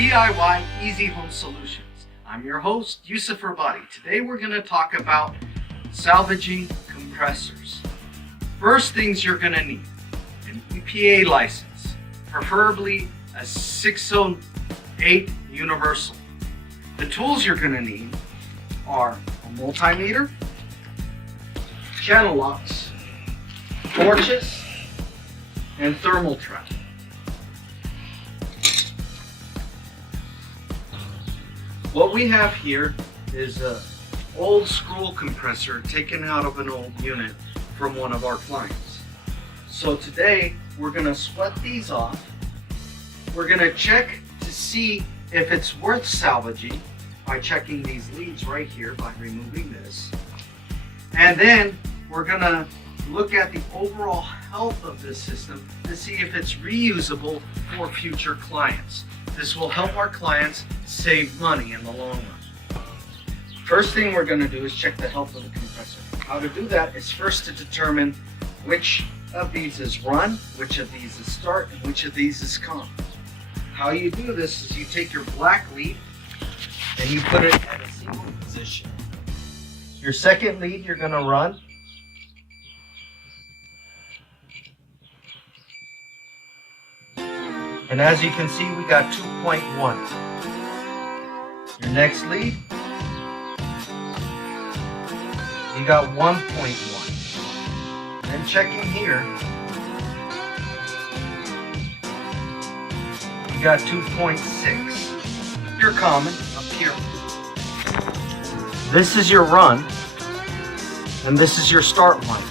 DIY Easy Home Solutions. I'm your host, Yusuf Rabadi. Today we're going to talk about salvaging compressors. First things you're going to need: an EPA license, preferably a 608 universal. The tools you're going to need are a multimeter, channel locks, torches, and thermal trap. What we have here is an old scroll compressor taken out of an old unit from one of our clients. So today we're going to sweat these off. We're going to check to see if it's worth salvaging by checking these leads right here by removing this. And then we're going to look at the overall health of this system to see if it's reusable for future clients. This will help our clients save money in the long run. First thing we're going to do is check the health of the compressor. How to do that is first to determine which of these is run, which of these is start, and which of these is calm. How you do this is you take your black lead and you put it at a single position. Your second lead you're going to run. And as you can see, we got 2.1. Your next lead, you got 1.1. Then checking here, you got 2.6. Your common up here. This is your run, and this is your start one.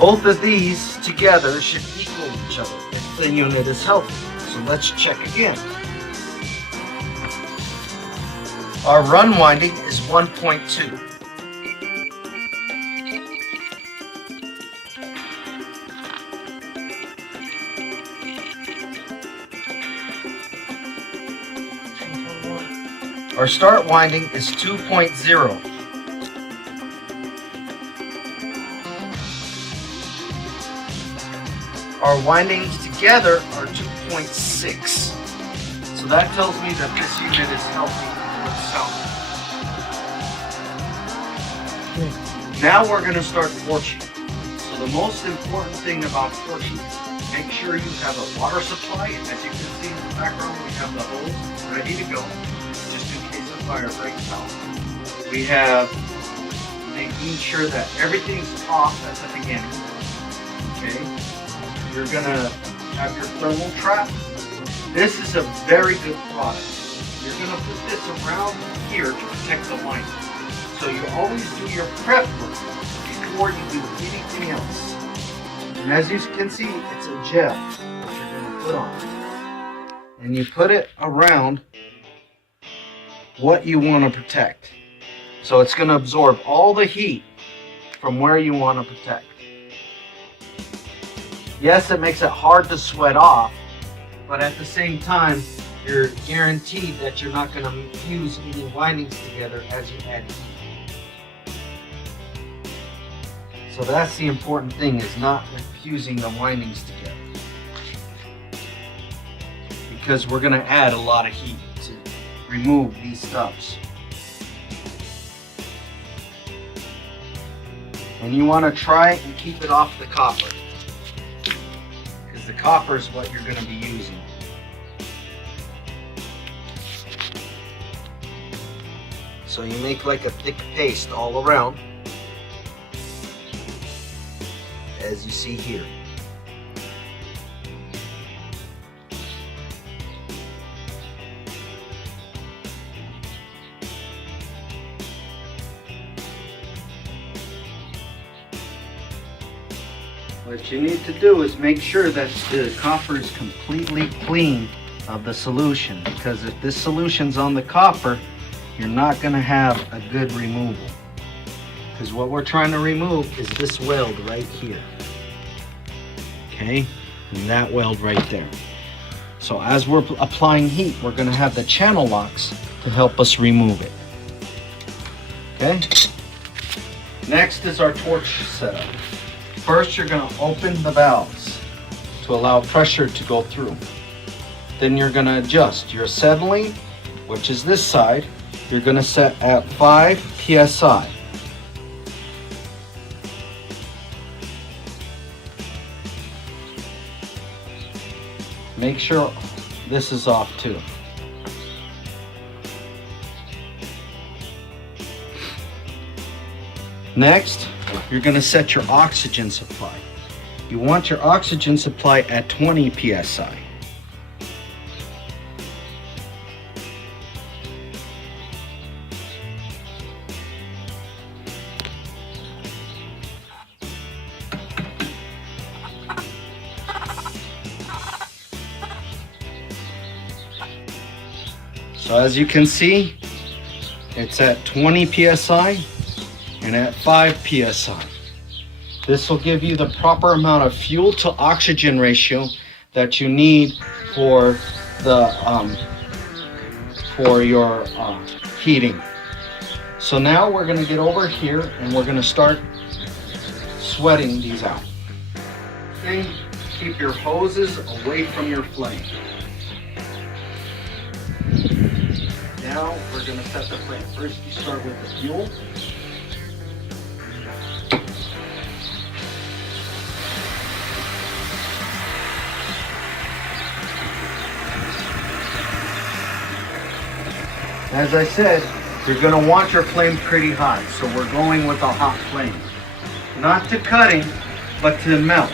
Both of these together should equal each other if the unit is healthy. So let's check again. Our run winding is 1.2. Our start winding is 2.0. Our windings together are 2.6. So that tells me that this unit is healthy itself. Now we're going to start torching. So the most important thing about torching is make sure you have a water supply. As you can see in the background, we have the hose ready to go, just in case the fire breaks out. We have making sure that everything's off at the beginning. Okay. You're gonna have your thermal trap. This is a very good product. You're gonna put this around here to protect the line. So you always do your prep work before you do anything else. And as you can see, it's a gel that you're gonna put on. And you put it around what you want to protect. So it's gonna absorb all the heat from where you want to protect. Yes, it makes it hard to sweat off, but at the same time, you're guaranteed that you're not going to fuse any windings together as you add heat. So that's the important thing, is not fusing the windings together. Because we're going to add a lot of heat to remove these stubs. And you want to try and keep it off the copper. The copper is what you're going to be using. So you make like a thick paste all around, as you see here. What you need to do is make sure that the copper is completely clean of the solution, because if this solution's on the copper, you're not going to have a good removal. Because what we're trying to remove is this weld right here. Okay? And that weld right there. So as we're applying heat, we're going to have the channel locks to help us remove it. Okay? Next is our torch setup. First, you're going to open the valves to allow pressure to go through. then you're going to adjust. Your settling, which is this side, you're going to set at 5 psi. Make sure this is off too. Next, you're going to set your oxygen supply. You want your oxygen supply at 20 psi. So as you can see, it's at 20 psi and at 5 psi. This will give you the proper amount of fuel to oxygen ratio that you need for your heating. So now we're going to get over here and we're going to start sweating these out. Okay, keep your hoses away from your flame. Now we're going to set the flame. First you start with the fuel. As I said, you're going to want your flame pretty hot, so we're going with a hot flame. Not to cutting, but to melt.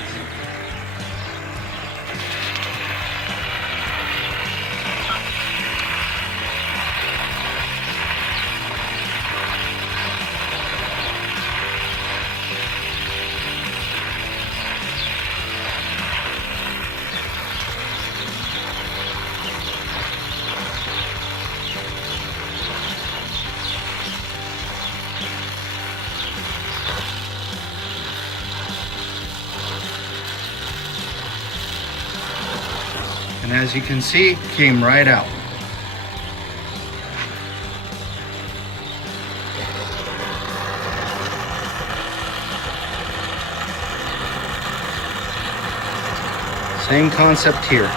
And as you can see, it came right out. Same concept here.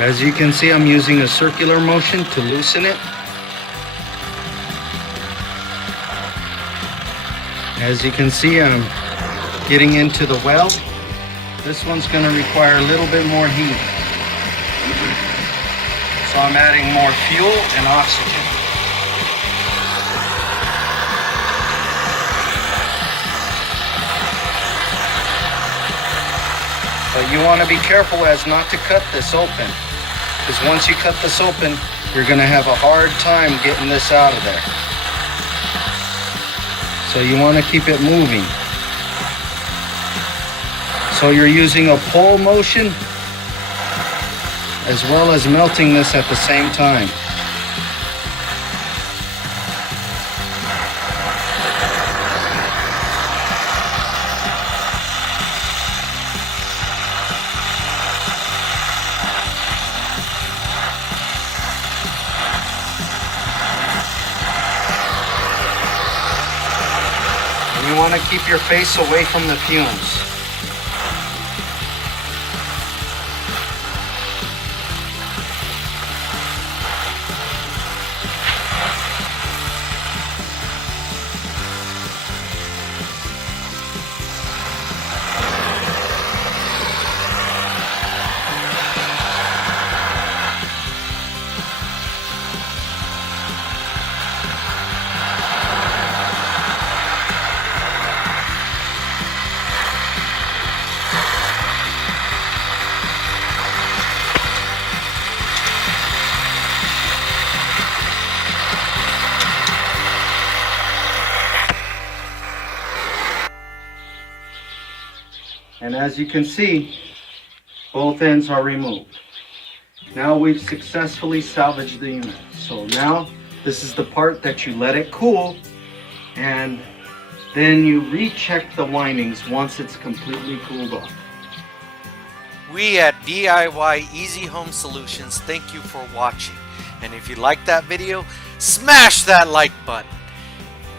As you can see, I'm using a circular motion to loosen it. As you can see, I'm getting into the weld. This one's going to require a little bit more heat. So I'm adding more fuel and oxygen. But you want to be careful as not to cut this open. Because once you cut this open, you're going to have a hard time getting this out of there. So you want to keep it moving. So you're using a pull motion as well as melting this at the same time. You want to keep your face away from the fumes. And as you can see, both ends are removed. Now we've successfully salvaged the unit. So now this is the part that you let it cool, and then you recheck the windings once it's completely cooled off. We at DIY Easy Home Solutions thank you for watching. And if you liked that video, smash that like button.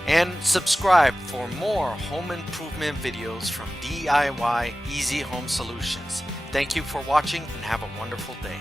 And subscribe for more home improvement videos from DIY Easy Home Solutions. Thank you for watching and have a wonderful day.